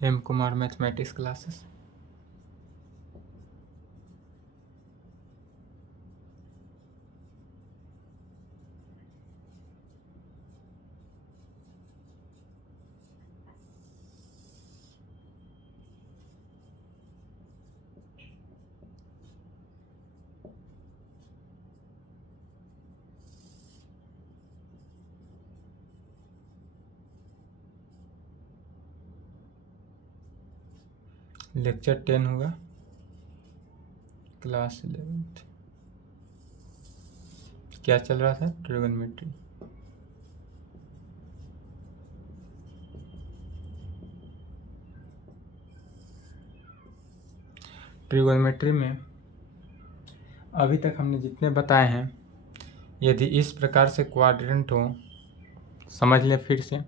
M Kumar mathematics classes. Lecture 10 होगा, class 11th। क्या चल रहा था? ट्रिगोनोमेट्री। ट्रिगोनोमेट्री में अभी तक हमने जितने बताए हैं, यदि इस प्रकार से क्वाड्रेंट हो, समझ लें फिर से।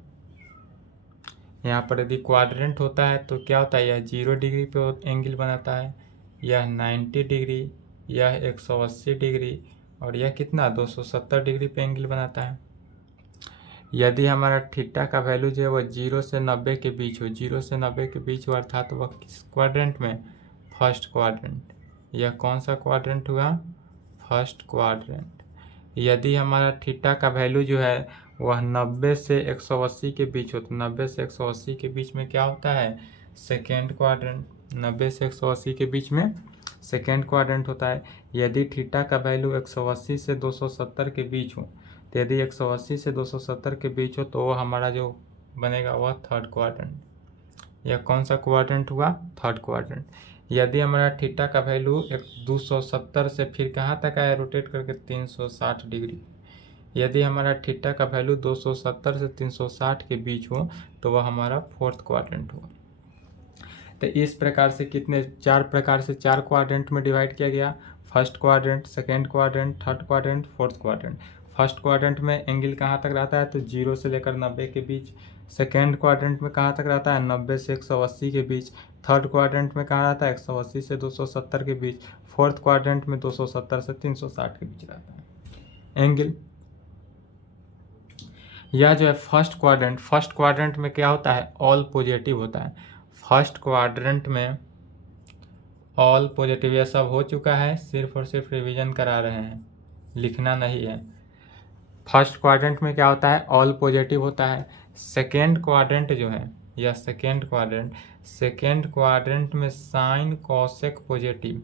यहाँ पर यदि क्वाड्रेंट होता है तो क्या होता है, यह 0 डिग्री पे एंगल बनाता है, यह 90 डिग्री, यह 180 डिग्री, और यह कितना 270 डिग्री पे एंगल बनाता है। यदि हमारा थीटा का वैल्यू जो है वह 0 से 90 के बीच हो, 0 से 90 के बीच हो, अर्थात वह किस क्वाड्रेंट में? First quadrant. यह कौन सा क्वाड्रेंट हुआ? First quadrant. यदि हमारा थीटा का वैल्यू जो है वह 90 से 180 के बीच हो, तो 90 से 180 के बीच में क्या होता है? Second quadrant. 90 से 180 के बीच में सेकेंड क्वाड्रेंट होता है। यदि थीटा का वैल्यू 180 से 270 के बीच हो, तो यदि 180 से 270 के बीच हो तो वो हमारा जो बनेगा वह थर्ड क्वाड्रेंट। यह कौन सा क्वाड्रेंट हुआ? Third quadrant. यदि हमारा थीटा का वैल्यू 270 से फिर कहाँ तक आया रोटेट करके? 360 डिग्री। यदि हमारा थीटा का वैल्यू 270 से 360 के बीच हो तो वह हमारा फोर्थ क्वाड्रेंट होगा। तो इस प्रकार से कितने, 4 प्रकार से 4 क्वाड्रेंट में डिवाइड किया गया। First quadrant, second quadrant, third quadrant, fourth quadrant. First quadrant में एंगल कहाँ तक रहता है? तो 0 से लेकर 90 के बीच। सेकेंड क्वाड्रेंट में कहाँ तक रहता है? 90 से 180 के बीच। थर्ड क्वाड्रेंट में कहाँ रहता है? 180 से 270 के बीच। फोर्थ क्वाड्रेंट में 270 से 360 के बीच रहता है एंगल। यह जो है फर्स्ट क्वाड्रेंट में क्या होता है? ऑल पॉजिटिव होता है। फर्स्ट क्वाड्रेंट में ऑल पॉजिटिव। यह सब हो चुका है, सिर्फ और सिर्फ रिवीजन करा रहे हैं, लिखना नहीं है। फर्स्ट क्वाड्रेंट में क्या होता है? ऑल पॉजिटिव होता है। सेकेंड क्वाड्रेंट जो है, यह सेकेंड क्वाड्रेंट में sign cosec positive.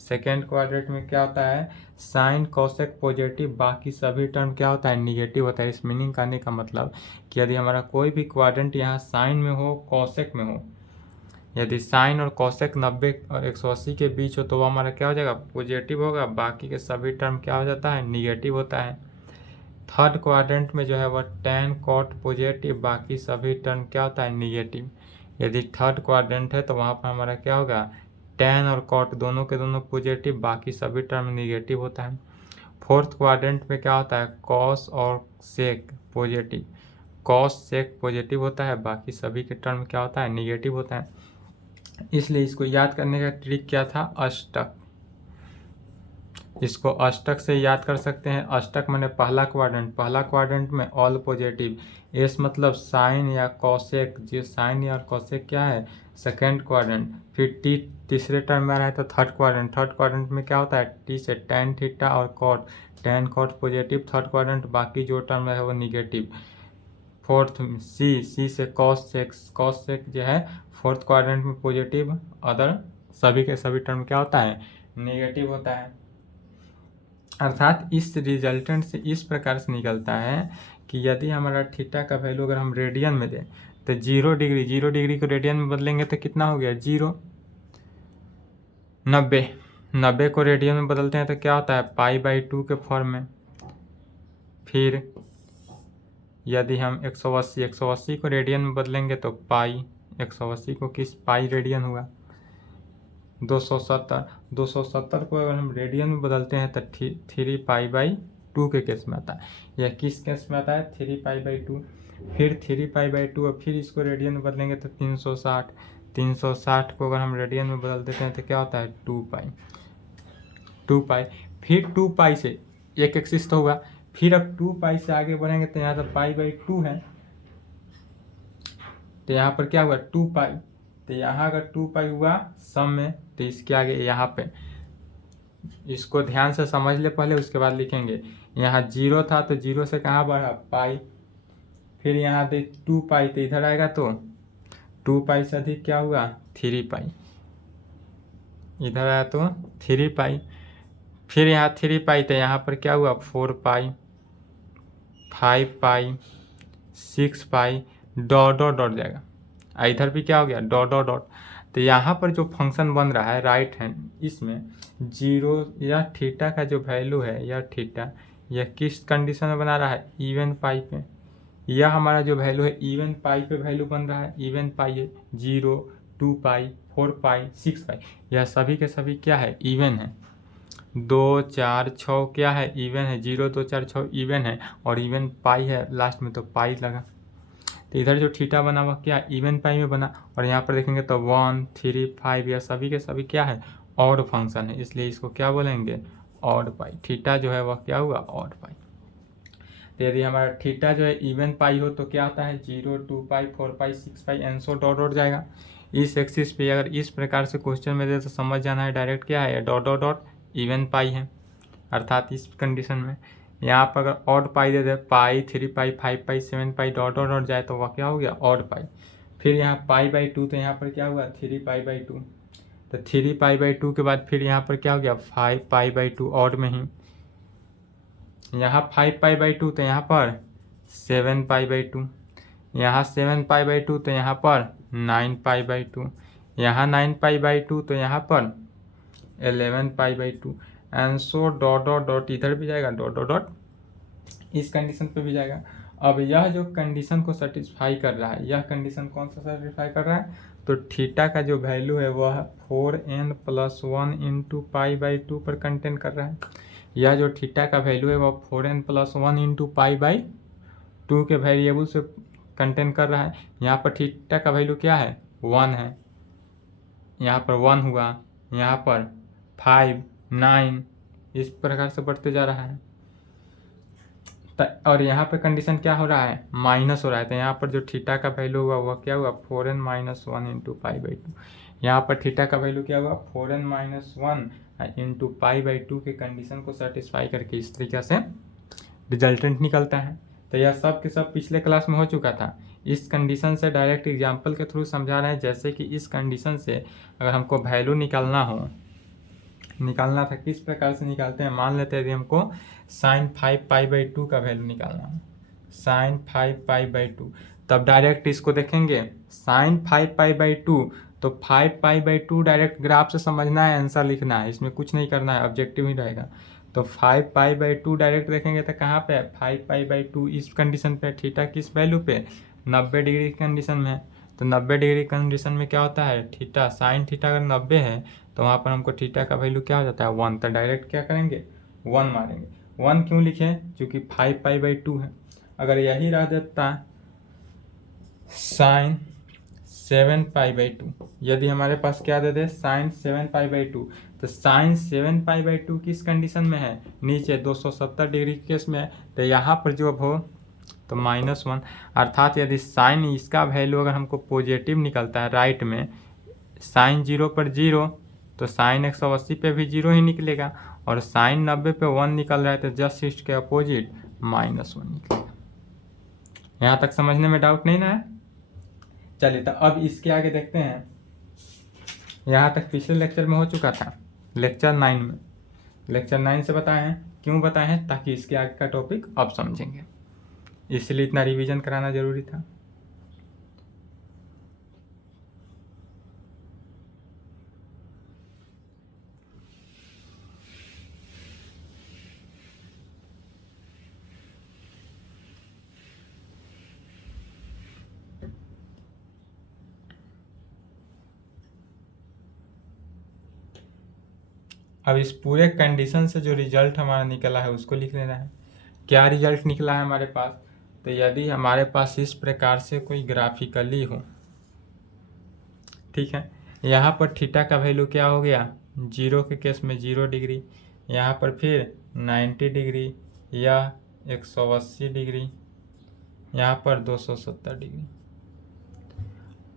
Second quadrant में क्या होता है? Sign cosec positive. बाकी सभी टर्म क्या होता है? निगेटिव होता है। इस मीनिंग करने का मतलब कि यदि हमारा कोई भी क्वाड्रेंट यहाँ साइन में हो, कॉसेक में हो, यदि साइन और कॉसेक 90 और 180 के बीच हो तो वो हमारा क्या हो जाएगा? पॉजिटिव होगा। बाकी के सभी टर्म क्या हो जाता है? निगेटिव होता है। थर्ड क्वाड्रेंट में जो है वह टैन कॉट पॉजिटिव, बाकी सभी टर्म क्या होता है? निगेटिव। यदि थर्ड क्वाड्रेंट है तो वहाँ पर हमारा क्या होगा? टैन और कॉट दोनों के दोनों पॉजिटिव, बाकी सभी टर्म निगेटिव होता है। फोर्थ क्वाड्रेंट में क्या होता है? कॉस और सेक पॉजिटिव। कॉस सेक पॉजिटिव होता है, बाकी सभी के टर्म क्या होता है? निगेटिव होता है। इसलिए इसको याद करने का ट्रिक क्या था? अष्टक। इसको अष्टक से याद कर सकते हैं। अष्टक माने पहला क्वाड्रेंट में ऑल पॉजिटिव। एस मतलब साइन या कॉसेक, जो साइन या कॉसेक क्या है? Second quadrant. फिर टी तीसरे टर्म में आ रहा है तो थर्ड क्वाड्रेंट में क्या होता है? टी से टैन थीटा और cot, tan cot positive third quadrant, बाकी जो टर्म है वो निगेटिव। फोर्थ सी से कॉस सेक जो है फोर्थ क्वाड्रेंट में पॉजिटिव, अदर सभी के सभी टर्म क्या होता है? नेगेटिव होता है। अर्थात इस रिजल्टेंट से इस प्रकार से निकलता है कि यदि हमारा थीटा का वैल्यू अगर हम रेडियन में दें तो 0 डिग्री को रेडियन में बदलेंगे तो कितना हो गया? 0। 90 को रेडियन में बदलते हैं तो क्या होता है? पाई/2 के फॉर्म में। फिर यदि हम 180 को रेडियन में बदलेंगे तो पाई, 180 को किस पाई रेडियन हुआ। 270 को अगर हम रेडियन में बदलते हैं तो 3π/2 के केस में आता है। यह किस केस में आता है? 3π/2। फिर 3π/2 और फिर इसको रेडियन में बदलेंगे तो 360 को अगर हम रेडियन में बदल देते हैं तो क्या होता है? 2π। फिर 2π से एक एक्सिस तो हुआ, फिर अब 2π से आगे बढ़ेंगे तो यहाँ पर π/2 है, तो यहाँ पर क्या हुआ? 2π। तो यहाँ अगर 2 पाई हुआ सम में तो इसके आगे यहाँ पे इसको ध्यान से समझ ले पहले, उसके बाद लिखेंगे। यहाँ 0 था तो 0 से कहाँ बढ़ा पाई, फिर यहाँ दे 2 पाई तो इधर आएगा तो 2 पाई से अधिक क्या हुआ 3 पाई, इधर आया तो 3 पाई, फिर यहाँ 3 पाई तो यहाँ पर क्या हुआ 4 पाई, 5 पाई, 6 पाई, डॉट डॉट डॉट जाएगा, इधर भी क्या हो गया डॉट डॉट डॉट। तो यहाँ पर जो फंक्शन बन रहा है राइट हैंड, इसमें 0 या थीटा का जो वैल्यू है या थीटा यह किस कंडीशन में बना रहा है इवन पाई पे, यह हमारा जो वैल्यू है इवन पाई पे वैल्यू बन रहा है। इवन पाई है 0, 2 पाई, 4 पाई, 6 पाई, यह सभी के सभी क्या है इवन है। 2, 4, 6 क्या है इवन है, 0, 2, 4, 6 इवन है, और इवन पाई है लास्ट में तो पाई लगा। तो इधर जो थीटा बना हुआ क्या इवन पाई में बना, और यहाँ पर देखेंगे तो 1, 3, 5 यह सभी के सभी क्या है ऑड फंक्शन है, इसलिए इसको क्या बोलेंगे ऑड पाई। थीटा जो है वह क्या हुआ ऑड पाई। तो यदि हमारा थीटा जो है इवन पाई हो तो क्या होता है 0, 2 पाई, 4 पाई, 6 पाई एंड सो डॉट डॉट जाएगा। इस एक्सिस पे अगर इस प्रकार से क्वेश्चन में दे तो समझ जाना है डायरेक्ट क्या है डॉट डॉट डॉट इवन पाई है, अर्थात इस कंडीशन में। यहाँ पर अगर ऑड पाई दे दे पाई, 3 पाई, 5 पाई, 7 पाई डॉट डॉट डॉट जाए तो वह क्या हो गया ऑड पाई। फिर यहाँ पाई बाई 2 तो यहाँ पर क्या हुआ 3 पाई बाई 2, तो 3 पाई बाई 2 के बाद फिर यहाँ पर क्या हो गया 5 पाई बाई 2 ऑड में ही, यहाँ 5 पाई बाई 2 तो यहाँ पर 7 पाई बाई 2, यहाँ 7 पाई बाई 2 तो यहाँ पर 9 पाई बाई 2, यहाँ 9 पाई बाई 2 तो यहाँ पर 11 pi by 2 and so dot dot dot, इधर भी जाएगा डॉट डॉट डॉट इस कंडीशन पे भी जाएगा। अब यह जो कंडीशन को सेटिस्फाई कर रहा है, यह कंडीशन कौन सा सेटिस्फाई कर रहा है, तो थीटा का जो वैल्यू है वह 4n+1 इंटू पाई बाई 2 पर कंटेन कर रहा है। यह जो थीटा का वैल्यू है वह 4n+1 इंटू पाई बाई 2 के वेरिएबल से कंटेन कर रहा है। यहाँ पर थीटा का वैल्यू क्या है 1 है, यहाँ पर 1 हुआ, यहाँ पर 5, 9 इस प्रकार से बढ़ते जा रहा है। और यहाँ पर कंडीशन क्या हो रहा है माइनस हो रहा है, तो यहाँ पर जो थीटा का वैल्यू हुआ वह क्या हुआ 4n-1 इंटू पाई बाई 2। यहाँ पर थीटा का वैल्यू क्या हुआ 4n-1 इंटू पाई बाई 2 के कंडीशन को सेटिस्फाई करके इस तरीके से रिजल्टेंट निकलता है। तो यह सब के सब पिछले क्लास में हो चुका था। इस कंडीशन से डायरेक्ट एग्जाम्पल के थ्रू समझा रहे हैं, जैसे कि इस कंडीशन से अगर हमको वैल्यू निकालना था किस प्रकार से निकालते हैं। मान लेते हैं यदि हमको sin 5 पाई बाई 2 का वैल्यू निकालना है, sin 5 पाई बाई 2, तब डायरेक्ट इसको देखेंगे sin 5 पाई बाई 2, तो 5 पाई बाई 2 डायरेक्ट ग्राफ से समझना है, आंसर लिखना है, इसमें कुछ नहीं करना है, ऑब्जेक्टिव ही रहेगा। तो 5 पाई बाई 2 डायरेक्ट देखेंगे तो कहाँ पे है 5 पाई बाई 2 इस कंडीशन पे, थीटा किस वैल्यू पे 90 डिग्री कंडीशन में है। तो 90 डिग्री कंडीशन में क्या होता है थीटा, साइन थीटा अगर 90 है तो वहाँ पर हमको थीटा का वैल्यू क्या हो जाता है 1, तो डायरेक्ट क्या करेंगे 1 मारेंगे। 1 क्यों लिखे क्योंकि 5 पाई बाई 2 है। अगर यही रह देता साइन 7 पाई बाई 2, यदि हमारे पास क्या दे दे साइन 7 पाई बाई 2, तो साइन 7 पाई बाई 2 किस कंडीशन में है नीचे 270 डिग्री केस में है, तो यहाँ पर जो हो तो -1, अर्थात यदि साइन इसका वैल्यू अगर हमको पॉजिटिव निकलता है राइट में, साइन 0 पर 0 तो साइन 180 पे भी 0 ही निकलेगा, और साइन 90 पे 1 निकल रहा है तो जस्ट इसके अपोजिट -1 निकलेगा। यहाँ तक समझने में डाउट नहीं ना है। चलिए तो अब इसके आगे देखते हैं। यहाँ तक पिछले लेक्चर में हो चुका था, लेक्चर 9 में। लेक्चर 9 से बताए हैं, क्यों बताए हैं ताकि इसके आगे का टॉपिक अब समझेंगे, इसलिए इतना रिवीजन कराना जरूरी था। अब इस पूरे कंडीशन से जो रिजल्ट हमारा निकला है उसको लिख लेना है। क्या रिजल्ट निकला है हमारे पास, तो यदि हमारे पास इस प्रकार से कोई ग्राफिकली हो, ठीक है, यहाँ पर थीटा का वैल्यू क्या हो गया 0 के केस में 0 डिग्री, यहाँ पर फिर 90 डिग्री या 180 डिग्री, यहाँ पर 270 डिग्री।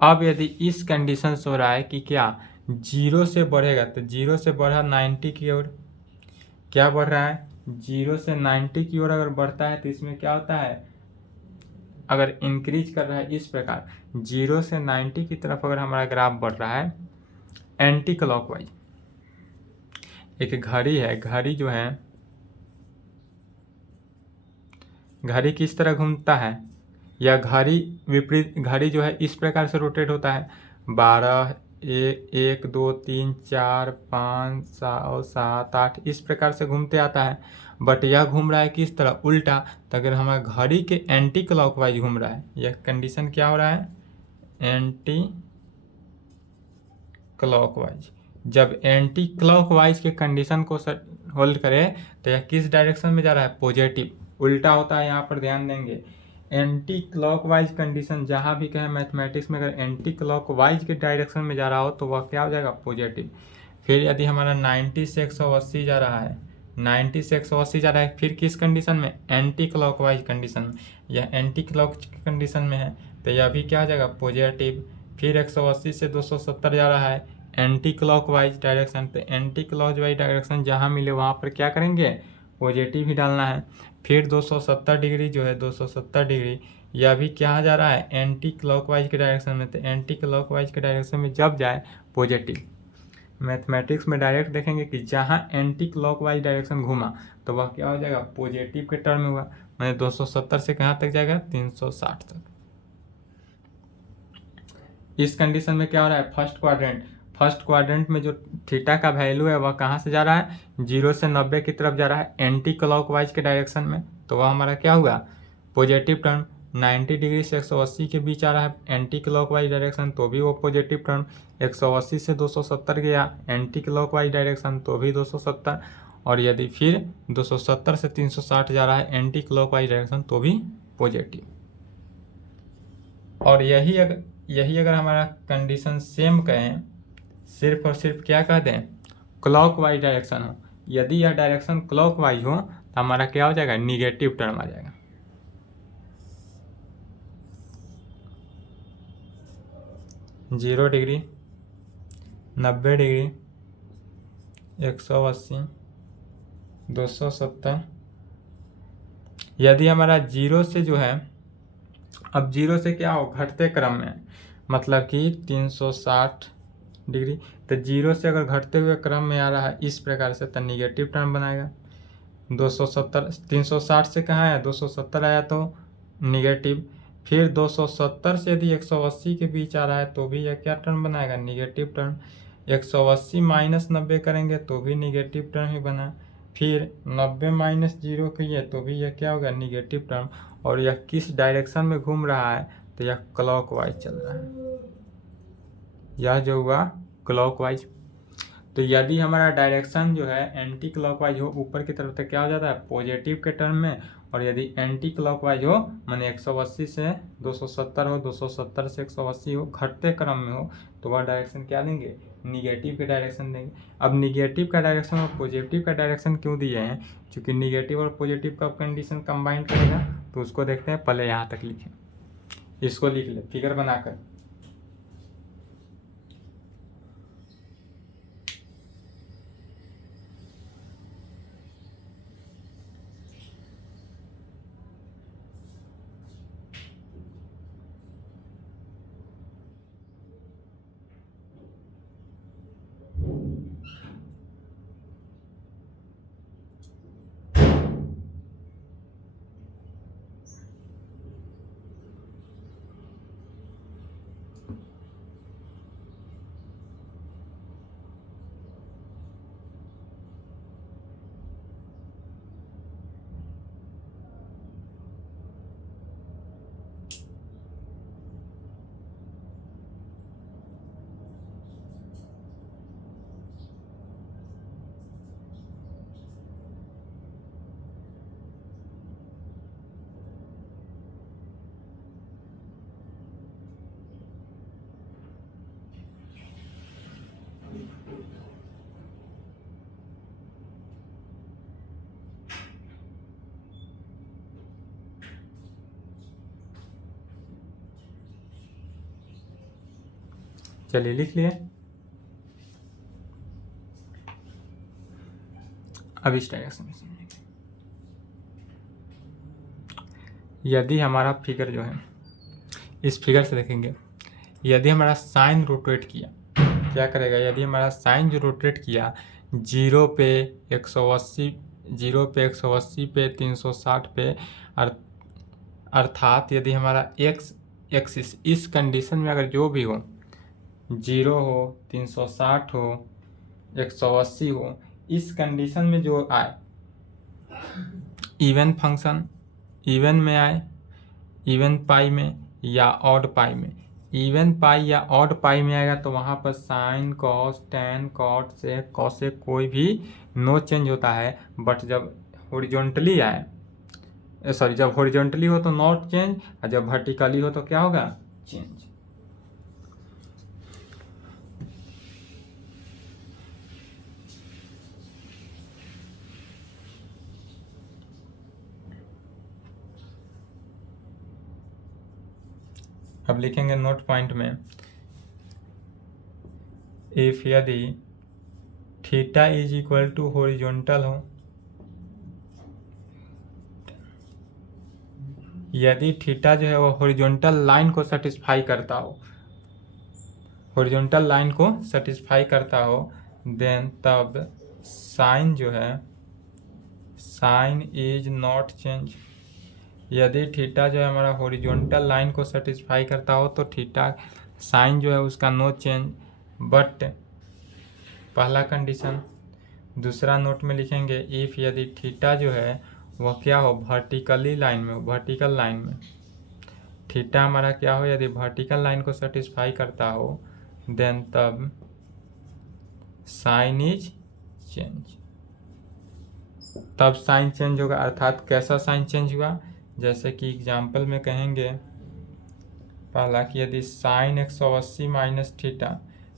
अब यदि इस कंडीशन से हो रहा है कि क्या 0 से बढ़ेगा, तो 0 से बढ़ा 90 की ओर, क्या बढ़ रहा है 0 से 90 की ओर अगर बढ़ता है तो इसमें क्या होता है, अगर इंक्रीज कर रहा है इस प्रकार 0 से 90 की तरफ अगर हमारा ग्राफ बढ़ रहा है एंटी क्लॉकवाइज, एक घड़ी है, घड़ी जो है घड़ी किस तरह घूमता है, या घड़ी विपरीत, घड़ी जो है इस प्रकार से रोटेट होता है 12 1 2 3 4 5 7 8 इस प्रकार से घूमते आता है। बट यह घूम रहा है किस तरह, उल्टा। तो अगर हमारा घड़ी के एंटी क्लॉकवाइज घूम रहा है, यह कंडीशन क्या हो रहा है, एंटी क्लॉकवाइज। जब एंटी क्लॉकवाइज के कंडीशन को होल्ड करे तो यह किस डायरेक्शन में जा रहा है, पॉजिटिव, उल्टा होता है। यहाँ पर ध्यान देंगे, एंटी क्लॉकवाइज कंडीशन जहाँ भी कहें मैथमेटिक्स में, अगर एंटी क्लॉकवाइज के डायरेक्शन में जा रहा हो तो वह क्या हो जाएगा, पॉजिटिव। फिर यदि हमारा 90 से 180 जा रहा है, 90 से 180 जा रहा है, फिर किस कंडीशन में, एंटी क्लॉकवाइज कंडीशन में, यह एंटी क्लॉक कंडीशन में है तो यह भी क्या हो जाएगा, पॉजिटिव। फिर 180 से 270 जा रहा है एंटी क्लॉकवाइज डायरेक्शन, तो एंटी क्लॉकवाइज डायरेक्शन जहाँ मिले वहाँ पर क्या करेंगे, पॉजिटिव ही डालना है। फिर 270 डिग्री जो है 270 डिग्री, यह भी क्या जा रहा है, एंटी क्लॉकवाइज के डायरेक्शन में, तो एंटी क्लॉकवाइज के डायरेक्शन में जब जाए पॉजिटिव। मैथमेटिक्स में डायरेक्ट देखेंगे कि जहाँ एंटी क्लॉकवाइज डायरेक्शन घूमा तो वह क्या हो जाएगा, पॉजिटिव के टर्म में हुआ, मैंने 270 से कहाँ तक जाएगा, 360 तक। इस कंडीशन में क्या हो रहा है, फर्स्ट क्वाड्रेंट में जो थीटा का वैल्यू है वह कहाँ से जा रहा है, 0 से 90 की तरफ जा रहा है एंटी क्लॉकवाइज के डायरेक्शन में, तो वह हमारा क्या हुआ, पॉजिटिव टर्म। 90 डिग्री से 180 के बीच आ रहा है एंटी क्लॉकवाइज डायरेक्शन, तो भी वो पॉजिटिव टर्म। 180 से 270 गया एंटी क्लॉकवाइज डायरेक्शन, तो भी 270। और यदि फिर 270 से 360 जा रहा है एंटी क्लॉकवाइज डायरेक्शन, तो भी पॉजिटिव। और यही अगर हमारा कंडीशन सेम कहें, सिर्फ और सिर्फ क्या कहते हैं, क्लॉकवाइज डायरेक्शन हो, यदि यह डायरेक्शन क्लॉकवाइज हो तो हमारा क्या हो जाएगा, निगेटिव टर्म आ जाएगा। जीरो डिग्री, 90 डिग्री, 180, 270, यदि हमारा जीरो से जो है, अब जीरो से क्या हो, घटते क्रम में, मतलब कि 360 डिग्री, तो जीरो से अगर घटते हुए क्रम में आ रहा है इस प्रकार से तो निगेटिव टर्म बनाएगा। 270, 360 से कहाँ आया, 270 आया तो निगेटिव। फिर 270 से यदि 180 के बीच आ रहा है तो भी यह क्या टर्म बनाएगा, निगेटिव टर्म। 180 माइनस 90 करेंगे तो भी निगेटिव टर्म ही बना। फिर 90 माइनस 0 किए तो भी यह क्या होगा, निगेटिव टर्म। और यह किस डायरेक्शन में घूम रहा है, तो यह क्लॉकवाइज चल रहा है, यह जो हुआ क्लॉकवाइज। तो यदि हमारा डायरेक्शन जो है एंटी क्लॉकवाइज हो ऊपर की तरफ, तो क्या हो जाता है, पॉजिटिव के टर्म में। और यदि एंटी क्लॉकवाइज हो, माने 180 से 270 हो, 270 से 180 हो, घटते क्रम में हो, तो वह डायरेक्शन क्या देंगे, निगेटिव के डायरेक्शन देंगे। अब निगेटिव का डायरेक्शन और पॉजिटिव का डायरेक्शन क्यों दिए हैं, क्योंकि निगेटिव और पॉजिटिव का कंडीशन कंबाइन करेगा, तो उसको देखते हैं। पहले यहाँ तक लिखें, इसको लिख ले फिगर बनाकर। चलिए लिख लिए। अब इस डायरेक्शन में समझेंगे। यदि हमारा फिगर जो है, इस फिगर से देखेंगे, यदि हमारा साइन रोटेट किया, क्या करेगा, यदि हमारा साइन जो रोटेट किया 0 पे 180, 0 पे 180 पे 360 पे, अर्थात यदि हमारा एक्स एक्सिस इस कंडीशन में अगर जो भी हो, 0 हो, 360 हो, 180 हो, इस कंडीशन में जो आए, इवन फंक्शन, इवन में आए, इवन पाई में या ऑड पाई में, इवन पाई या ऑड पाई में आएगा तो वहाँ पर साइन, कॉस, टेन, कॉट, सेक, कॉसेक कोई भी नो चेंज होता है। बट जब हॉरिजॉन्टली आए, सॉरी, जब हॉरिजॉन्टली हो तो नॉट चेंज, और जब वर्टिकली हो तो क्या होगा, चेंज। अब लिखेंगे नोट पॉइंट में, इफ यदि theta is equal to horizontal हो, यदि थीटा जो है वो हॉरिजॉन्टल लाइन को सेटिस्फाई करता हो, हॉरिजॉन्टल लाइन को सेटिस्फाई करता हो, देन तब साइन जो है, साइन इज नॉट चेंज। यदि थीटा जो है हमारा हॉरिजॉन्टल लाइन को सेटिस्फाई करता हो तो थीटा साइन जो है उसका नो चेंज, बट पहला कंडीशन। दूसरा नोट में लिखेंगे, इफ यदि थीटा जो है वह क्या हो, वर्टिकली लाइन में, वर्टिकल लाइन में थीटा हमारा क्या हो, यदि वर्टिकल लाइन को सेटिस्फाई करता हो, देन तब साइन इज चेंज। तब साइन चेंज होगा, अर्थात कैसा साइन चेंज हुआ, जैसे कि एग्जाम्पल में कहेंगे, पहला कि यदि साइन 180 माइनस थीटा,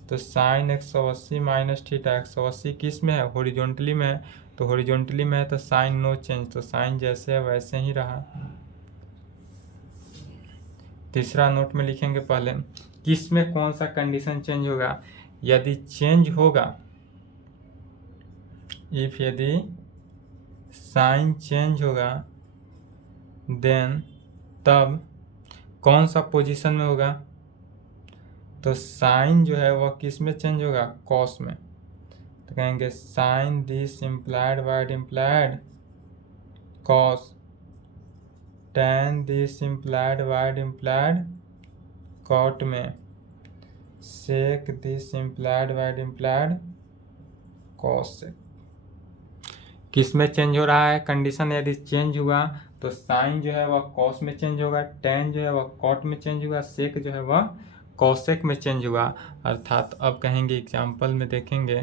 तो साइन 180 माइनस थीटा, 180 किस में है, हॉरिजॉन्टली में है, तो हॉरिजॉन्टली में है तो साइन नो चेंज, तो साइन जैसे है वैसे ही रहा। तीसरा नोट में लिखेंगे, पहले किस में कौन सा कंडीशन चेंज होगा, यदि चेंज होगा, इफ यदि साइन चेंज होगा, देन तब कौन सा पोजीशन में होगा, तो साइन जो है वह किस में चेंज होगा, कॉस में। तो कहेंगे sine theta implied by implied cos, tan theta implied by implied cot में, sec theta implied by implied cos से। किस में चेंज हो रहा है कंडीशन, यदि चेंज हुआ तो साइन जो है वह कॉस में चेंज होगा, टेन जो है वह कॉट में चेंज होगा, सेक जो है वह कॉसेक में चेंज हुआ। अर्थात अब कहेंगे एग्जाम्पल में देखेंगे,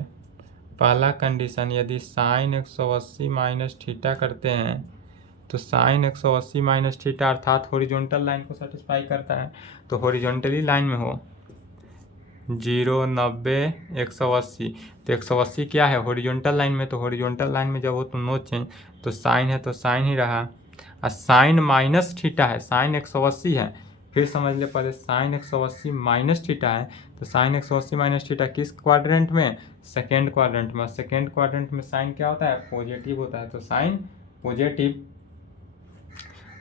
पहला कंडीशन, यदि साइन 180 माइनस थीटा करते हैं तो साइन 180 माइनस थीटा अर्थात हॉरिजॉन्टल लाइन को सेटिस्फाई करता है, तो हॉरिजॉन्टली लाइन में हो 0, 90, 180, तो 180 क्या है, हॉरिजॉन्टल लाइन में, तो हॉरिजॉन्टल लाइन में जब हो तो नो चेंज, तो साइन है तो साइन ही रहा। और साइन माइनस थीटा है, साइन 180 है, फिर समझ ले पहले, साइन 180 माइनस थीटा है, तो साइन 180 माइनस थीटा किस क्वाड्रेंट में, सेकेंड क्वाड्रेंट में। सेकेंड क्वाड्रेंट में साइन क्या होता है, पॉजिटिव होता है, तो साइन पॉजिटिव,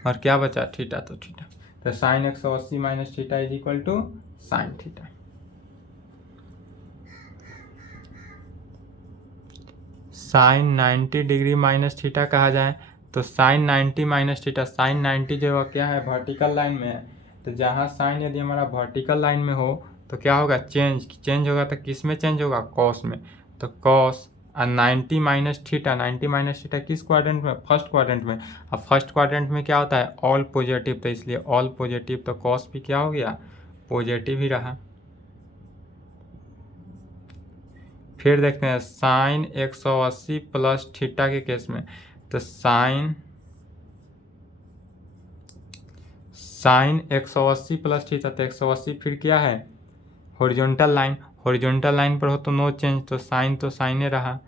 और क्या बचा, थीटा, तो थीटा, तो sine 180 minus theta is equal to sine theta. Sine 90 degree minus theta कहा जाए तो साइन 90 माइनस थीटा, साइन 90 जो है क्या है, वर्टिकल लाइन में है, तो जहाँ साइन यदि हमारा वर्टिकल लाइन में हो तो क्या होगा, चेंज होगा, तो किस में चेंज होगा, कॉस में, तो कॉस। और 90 माइनस थीटा, 90 माइनस थीटा किस क्वाड्रेंट में, फर्स्ट क्वाड्रेंट में। अब फर्स्ट क्वाड्रेंट में क्या होता है, ऑल पॉजिटिव, तो इसलिए ऑल पॉजिटिव, तो कॉस भी क्या हो गया, पॉजिटिव ही रहा। फिर देखते हैं साइन 180 प्लस थीटा के केस में, तो साइन 180 प्लस थीटा, तो 180 फिर क्या है, हॉरिजॉन्टल लाइन, हॉरिजॉन्टल लाइन पर हो तो नो चेंज, तो साइन ही रहा।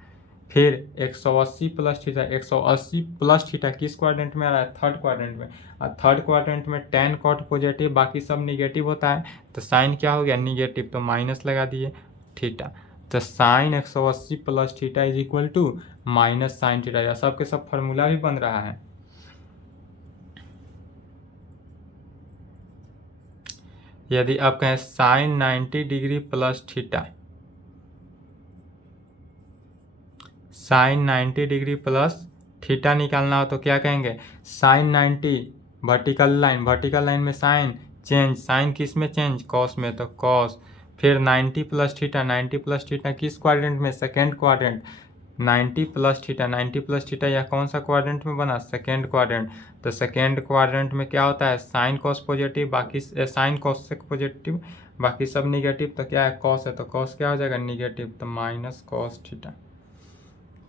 फिर 180 प्लस थीटा, 180 प्लस थीटा किस क्वाड्रेंट में आ रहा है? थर्ड क्वाड्रेंट में। और थर्ड क्वाड्रेंट में tan cot पॉजिटिव, बाकी सब निगेटिव होता है, तो साइन क्या हो गया? निगेटिव, तो माइनस लगा दिए थीटा। तो sine 180 plus theta is equal to minus sine theta. या सब के सब फॉर्मूला भी बन रहा है। यदि आप कहें sine 90 degree plus theta, sine 90 degree plus theta निकालना हो तो क्या कहेंगे? Sine 90 vertical line, vertical line में साइन चेंज, साइन किस में चेंज? कॉस में, तो कॉस। फिर 90 प्लस थीटा, 90 प्लस थीटा किस क्वाड्रेंट में? Second quadrant. 90 plus theta, 90 plus theta यह कौन सा क्वाड्रेंट में बना? Second quadrant. तो सेकेंड क्वाड्रेंट में क्या होता है? साइन कॉस पॉजिटिव, बाकी साइन कॉस से पॉजिटिव, बाकी सब निगेटिव, तो क्या है? कॉस है, तो कॉस क्या हो जाएगा? निगेटिव, तो माइनस कॉस थीटा।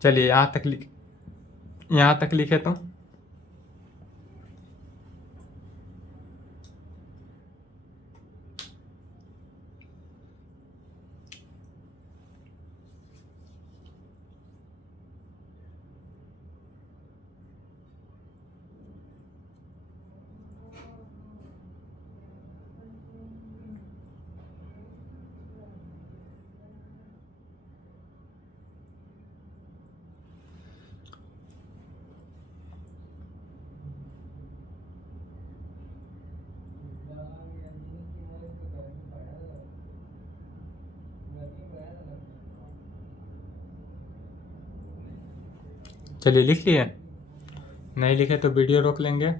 चलिए यहाँ तक लिखे तो चलिए लिख लिए, नहीं लिखे तो वीडियो रोक लेंगे।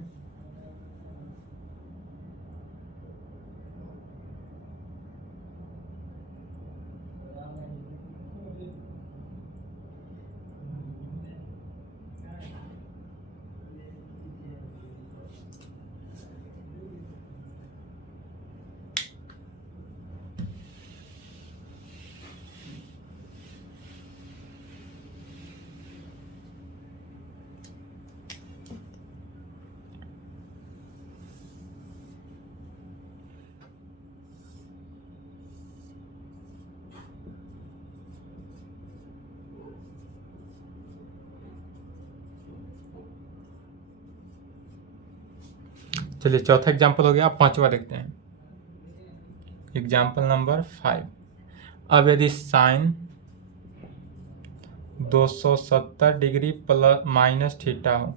चलिए चौथा एग्जाम्पल हो गया, अब पांचवा देखते हैं। Example number 5। अब यदि sine 270 degree plus minus theta हो,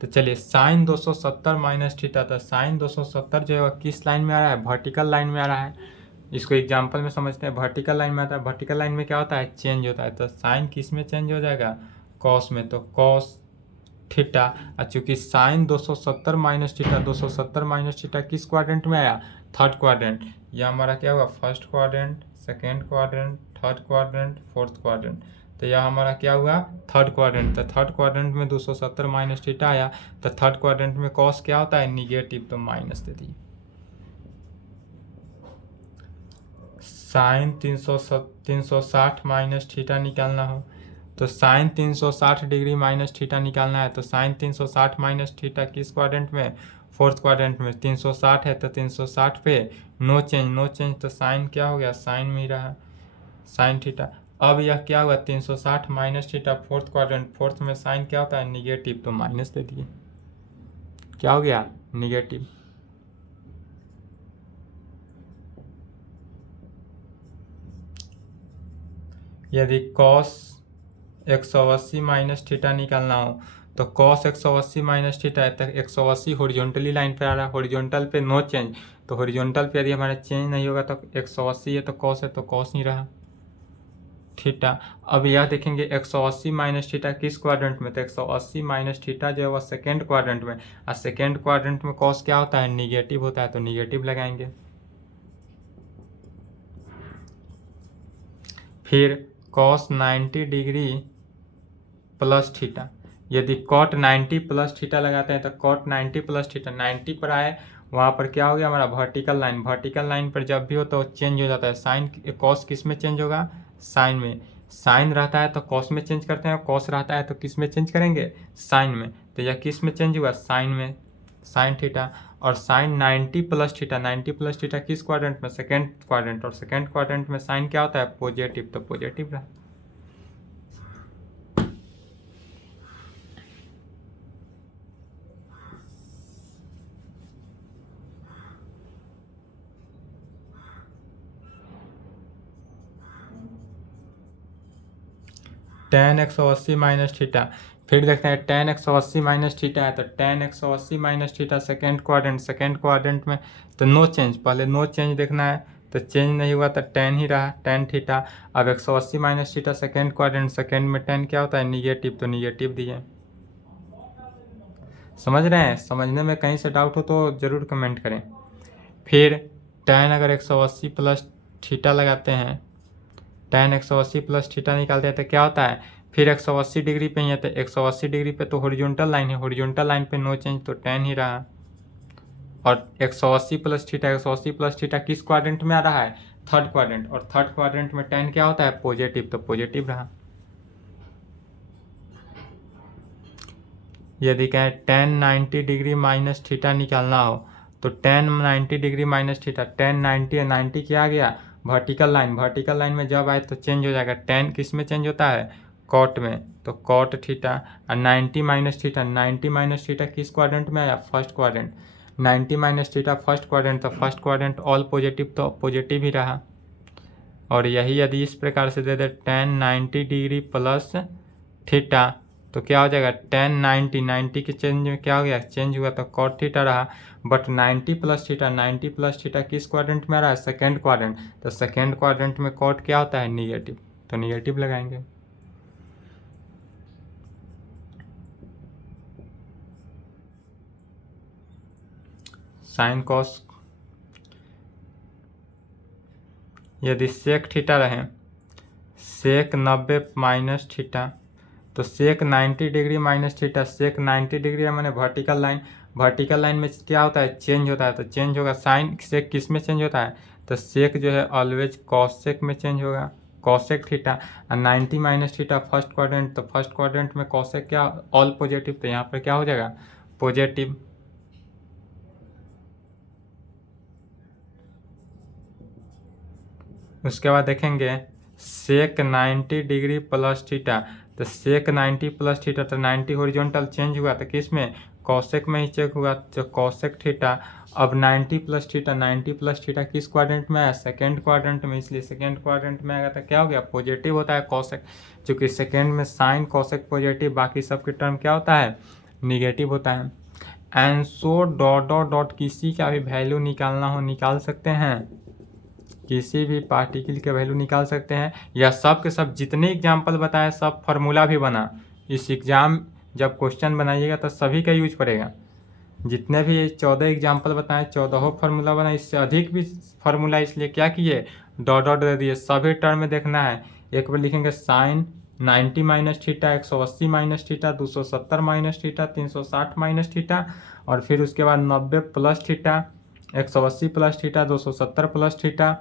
तो चलिए साइन 270 माइनस थीटा, तो साइन 270 जो है किस लाइन में आ रहा है? वर्टिकल लाइन में आ रहा है। इसको एग्जाम्पल में समझते हैं। वर्टिकल लाइन में आता है, वर्टिकल लाइन में क्या होता है? चेंज होता है, तो साइन किस में चेंज हो जाएगा? कॉस में, तो कॉस थीटा। और चूंकि sine 270 minus theta, 270 minus theta किस क्वाड्रेंट में आया? Third quadrant. यह हमारा क्या होगा? First quadrant, second quadrant, third quadrant, fourth quadrant. तो यह हमारा क्या हुआ? Third quadrant. तो थर्ड क्वाड्रेंट में 270 माइनस थीटा आया, तो थर्ड क्वाड्रेंट में कॉस क्या होता है? निगेटिव, तो माइनस दे दिए। साइन 360 माइनस थीटा निकालना हो, तो साइन 360 डिग्री माइनस थीटा निकालना है, तो साइन 360 माइनस थीटा किस क्वाड्रेंट में? फोर्थ क्वाड्रेंट में। 360 है तो 360 पे नो चेंज, नो चेंज, तो साइन क्या हो गया? साइन में ही रहा, साइन थीटा। अब यह क्या हुआ? 360 minus theta, fourth quadrant, fourth में साइन क्या होता है? निगेटिव, तो माइनस दे दिए। क्या हो गया? निगेटिव। यदि कॉस 180 माइनस थीटा निकालना हो, तो कॉस 180 माइनस थीटा है, तो 180 हॉरिजॉन्टली लाइन पे आ रहा है, हॉरिजॉन्टल पे नो चेंज, तो हॉरिजॉन्टल पे यदि हमारा चेंज नहीं होगा तो 180 है तो कॉस है, तो कॉस नहीं रहा थीटा। अब यह देखेंगे 180 माइनस थीटा किस क्वाड्रेंट में? तो 180 माइनस थीटा जो है वह सेकेंड क्वाड्रेंट में, और सेकेंड क्वाड्रेंट में कॉस क्या होता है? निगेटिव होता है, तो निगेटिव लगाएंगे। फिर कॉस 90 डिग्री प्लस थीटा, यदि कॉट 90 प्लस थीटा लगाते हैं तो कॉट 90 प्लस थीटा 90 पर आए, वहाँ पर क्या हो गया हमारा? Vertical line. वर्टिकल लाइन पर जब भी हो तो चेंज हो जाता है। साइन कॉस किस में चेंज होगा? साइन में। साइन रहता है तो कॉस में चेंज करते हैं, कॉस रहता है तो किस में चेंज करेंगे? साइन में। तो यह किस में चेंज हुआ? साइन में, साइन थीटा। और sine 90 plus theta, 90 plus theta किस क्वाड्रेंट में? Second quadrant. और सेकेंड क्वाड्रेंट में साइन क्या होता है? पॉजिटिव, तो पॉजिटिव रहा। tan 180 minus theta. फिर देखते हैं tan 180 माइनस थीटा है तो tan 180 minus theta second quadrant में तो नो चेंज, पहले नो चेंज देखना है तो चेंज नहीं हुआ तो tan ही रहा tan थीटा। अब 180 minus theta second quadrant, second में tan क्या होता है निगेटिव, तो निगेटिव दिए। समझ रहे हैं? समझने में कहीं से डाउट हो तो ज़रूर कमेंट करें। फिर tan अगर 180 प्लस थीटा लगाते हैं, tan 180 प्लस थीटा निकालते हैं तो क्या होता है, फिर 180 डिग्री पे ही है तो 180 डिग्री पे तो हॉरिजॉन्टल लाइन है, हॉरिजॉन्टल लाइन पे नो चेंज तो tan ही रहा। और 180 प्लस थीटा, 180 प्लस थीटा किस क्वाड्रेंट में आ रहा है, थर्ड क्वाड्रेंट, और थर्ड क्वाड्रेंट में tan क्या होता है पॉजिटिव, तो पॉजिटिव रहा। यदि कहें tan 90 डिग्री माइनस थीटा निकालना हो तो tan 90 degree minus theta, tan 90 90 क्या आ गया वर्टिकल लाइन, वर्टिकल लाइन में जब आए तो चेंज हो जाएगा, tan किस में चेंज होता है कॉट में, तो कॉट थीटा। और 90 माइनस थीटा, 90 माइनस थीटा किस क्वाड्रेंट में आया first quadrant, 90 minus theta first quadrant, तो फर्स्ट क्वाड्रेंट ऑल पॉजिटिव तो पॉजिटिव ही रहा। और यही यदि इस प्रकार से दे दे tan 90 डिग्री प्लस थीटा तो क्या हो जाएगा tan 90, 90 के चेंज में क्या हो गया चेंज हुआ तो cot थीटा रहा। But 90 plus theta, 90 plus theta किस क्वाड्रेंट में आ रहा है सेकेंड क्वाड्रेंट, तो सेकेंड क्वाड्रेंट में cot क्या होता है निगेटिव, तो निगेटिव लगाएंगे। साइन कॉस, यदि सेक थीटा रहे सेक 90 माइनस थीटा तो सेक 90 डिग्री माइनस थीटा, सेक 90 डिग्री है मैंने वर्टिकल लाइन, वर्टिकल लाइन में क्या होता है चेंज होता है, तो चेंज होगा साइन सेक किस में चेंज होता है, तो सेक जो है ऑलवेज कॉसेक में चेंज होगा, कॉसेक थीटा। और 90 माइनस थीटा फर्स्ट क्वाड्रेंट, तो फर्स्ट क्वाड्रेंट में कॉसेक क्या ऑल पॉजिटिव, तो यहाँ पर क्या हो जाएगा पॉजिटिव। उसके बाद देखेंगे सेक 90 डिग्री प्लस थीटा, तो सेक 90 प्लस थीटा तो 90 हॉरिजॉन्टल चेंज हुआ तो किस में कॉसेक में ही चेक हुआ, तो कॉसेक थीटा। अब 90 प्लस थीटा, 90 प्लस थीटा किस क्वाड्रेंट में आया सेकेंड क्वाड्रेंट में, इसलिए सेकेंड क्वाड्रेंट में आएगा तो क्या हो गया पॉजिटिव होता है कॉसेक, क्योंकि सेकेंड में साइन कॉसेक पॉजिटिव, बाकी सबके टर्म क्या होता है निगेटिव होता है। And so dot dot dot किसी का भी वैल्यू निकालना हो निकाल सकते हैं, किसी भी पार्टिकल के वैल्यू निकाल सकते हैं, या सब के सब जितने एग्जाम्पल बताए सब फार्मूला भी बना। इस एग्ज़ाम जब क्वेश्चन बनाइएगा तो सभी का यूज पड़ेगा, जितने भी 14 एग्जाम्पल बताए 14 फार्मूला बना, इससे अधिक भी फार्मूला, इसलिए क्या किए डॉट डॉट दे दिए, सभी टर्म में देखना है। एक बार लिखेंगे sine 90 minus theta, 180 minus theta, 270 minus theta, 360 minus theta, और फिर उसके बाद 90 plus theta, 180 plus theta, 270 plus theta.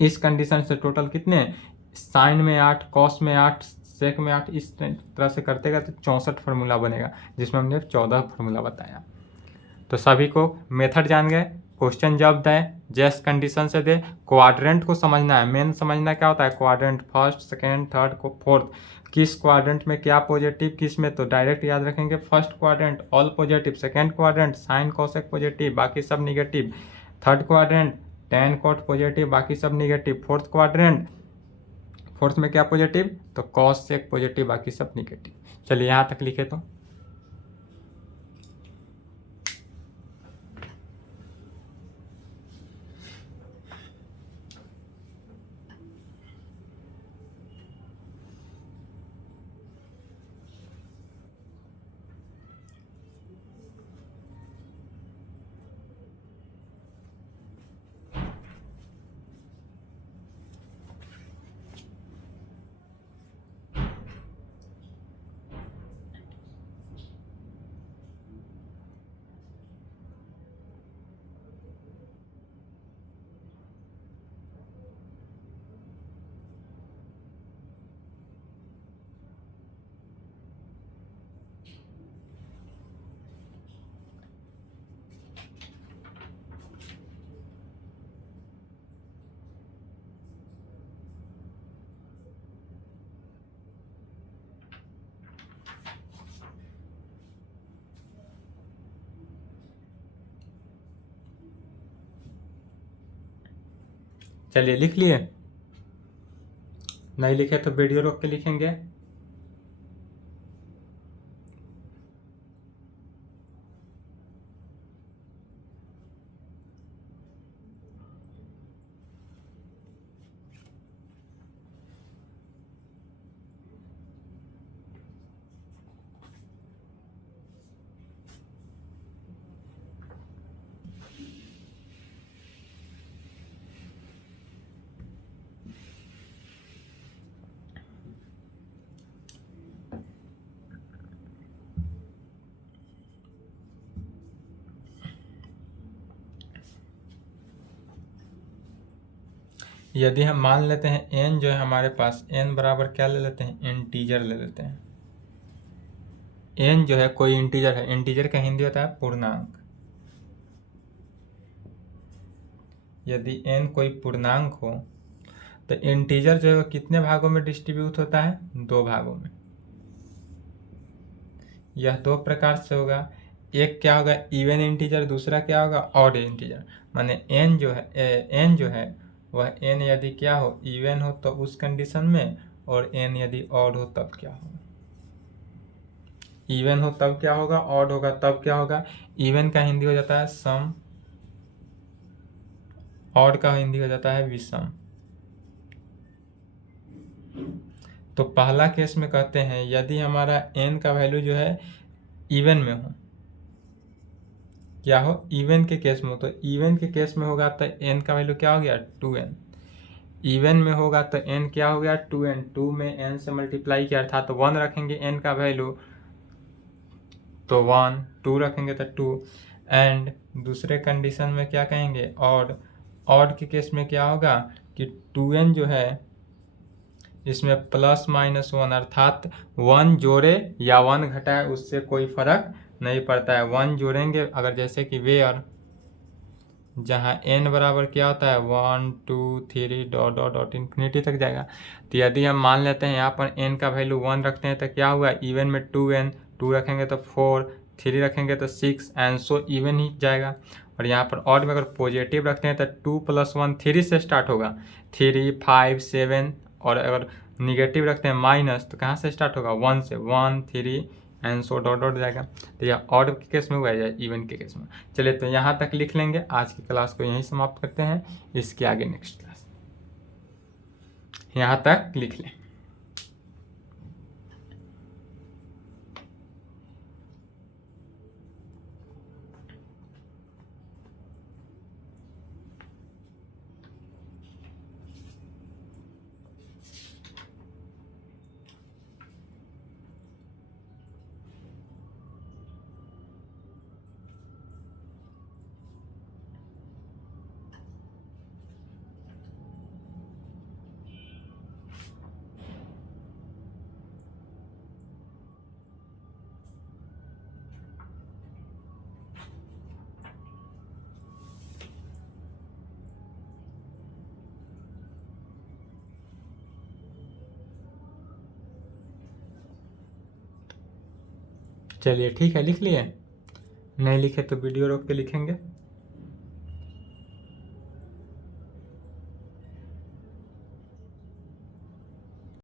इस कंडीशन से टोटल कितने साइन में 8, कॉस में 8, सेक में 8, इस तरह से करते करते 64 फार्मूला बनेगा, जिसमें हमने 14 फार्मूला बताया। तो सभी को मेथड जान गए, क्वेश्चन जब दे जैस कंडीशन से दे, क्वाड्रेंट को समझना है, मेन समझना क्या होता है क्वाड्रेंट, फर्स्ट सेकेंड थर्ड को फोर्थ, किस क्वाड्रेंट में क्या पॉजिटिव किस में, तो डायरेक्ट याद रखेंगे first quadrant all positive, second quadrant sine cosec positive बाकी सब negative, third quadrant tan cot positive बाकी सब निगेटिव, फोर्थ क्वाड्रेंट फोर्थ में क्या पॉजिटिव तो कॉस सेक पॉजिटिव बाकी सब निगेटिव। चलिए यहाँ तक लिखे तो चलिए लिख लिए। नहीं लिखे तो वीडियो रोक के लिखेंगे। यदि हम मान लेते हैं n जो है हमारे पास, n बराबर क्या ले लेते हैं, इंटीजर ले लेते हैं। n जो है कोई इंटीजर है, इंटीजर का हिंदी होता है पूर्णांक। यदि n कोई पूर्णांक हो तो इंटीजर जो है वो कितने भागों में डिस्ट्रीब्यूट होता है, 2 भागों में। यह 2 प्रकार से होगा, एक क्या होगा इवन इंटीजर, दूसरा क्या होगा ऑड इंटीजर। माने n जो है वह n यदि क्या हो इवन हो तो उस कंडीशन में, और n यदि ऑड हो तब क्या होगा। इवन हो तब क्या होगा, ऑड होगा तब क्या होगा। इवन का हिंदी हो जाता है सम, ऑड का हिंदी हो जाता है विषम। तो पहला केस में कहते हैं यदि हमारा n का वैल्यू जो है इवन में हो, क्या हो इवन के केस में हो, तो इवन के केस में होगा तो n का वैल्यू क्या हो गया 2n। इवन में होगा तो n क्या हो गया 2n, 2 में n से मल्टीप्लाई किया अर्थात तो 1 रखेंगे n का वैल्यू, तो 1, 2 रखेंगे तो 2। एंड दूसरे कंडीशन में क्या कहेंगे ऑड। ऑड के केस में क्या होगा कि 2n जो है इसमें प्लस माइनस 1 अर्थात 1 जोड़े या 1 घटाए उससे कोई फर्क नहीं पड़ता है। 1 जोड़ेंगे अगर, जैसे कि वेयर जहाँ n बराबर क्या होता है 1 2 3 डॉट डॉट डॉट इन्फिनिटी तक जाएगा। तो यदि हम मान लेते हैं यहाँ पर n का वैल्यू 1 रखते हैं तो क्या हुआ इवन में 2n, 2 रखेंगे तो 4, 3 रखेंगे तो 6 एंड सो इवन ही जाएगा। और यहाँ पर ऑड में अगर पॉजिटिव रखते हैं तो 2 + 1 3 से स्टार्ट होगा, 3 5 7। और अगर निगेटिव रखते हैं माइनस तो कहाँ से स्टार्ट होगा 1 से, 1 3 एंड सो डॉट डॉट जाएगा। तो यह ऑड के केस में हुआ है, इवन के केस में। चलिए तो यहाँ तक लिख लेंगे। आज की क्लास को यहीं समाप्त करते हैं, इसके आगे नेक्स्ट क्लास। यहाँ तक लिख लें। चलिए ठीक है, लिख लिए। नहीं लिखे तो वीडियो रोक के लिखेंगे।